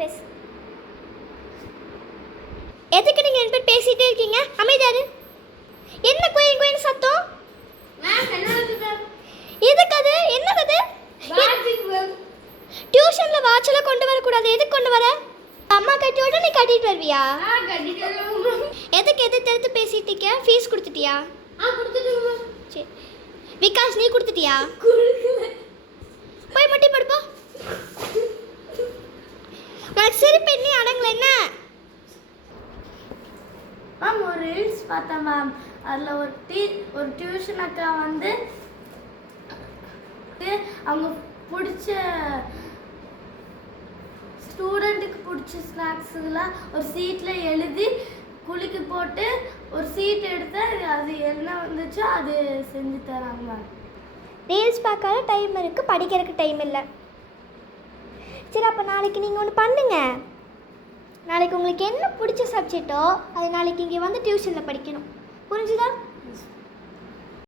பேசு. எதுக்கு நீங்கள் 2 பேர் பேசிகிட்டே இருக்கீங்க? அமைதியாரு. என்ன குயின் குயின் சத்தம்? எதுக்கு அது? என்னது அது? டியூஷனில் வாட்செல்லாம் கொண்டு வரக்கூடாது. எதுக்கு கொண்டு வர? அம்மா கட்டி விட நீ கட்டிட்டு வருவியா? எதுக்கு எடுத்து பேசிட்டு இருக்க? ஃபீஸ் கொடுத்துட்டியா? சரி. விகாஷ் நீ கொடுத்துட்டியா? போய் முட்டி படுப்பா. உனக்கு சிரிப்பு இன்னி அடங்கல என்ன? மேம் ஒரு ரீல்ஸ் பார்த்தேன் மேம். அதில் ஒரு டியூஷன் அக்கா வந்து அவங்க பிடிச்ச ஸ்டூடெண்ட்டுக்கு பிடிச்ச ஸ்நாக்ஸுலாம் ஒரு சீட்டில் எழுதி குளிக்கு போட்டு ஒரு சீட் எடுத்து அது என்ன வந்துச்சோ அது செஞ்சு தராங்க மேம். ரீல்ஸ் பார்க்காத டைம் இருக்குது, படிக்கிறதுக்கு டைம் இல்லை. சரி, அப்போ நாளைக்கு நீங்கள் ஒன்று பண்ணுங்க. நாளைக்கு உங்களுக்கு என்ன பிடிச்ச சப்ஜெக்டோ அது நாளைக்கு இங்கே வந்து டியூஷனில் படிக்கணும். புரிஞ்சுதா?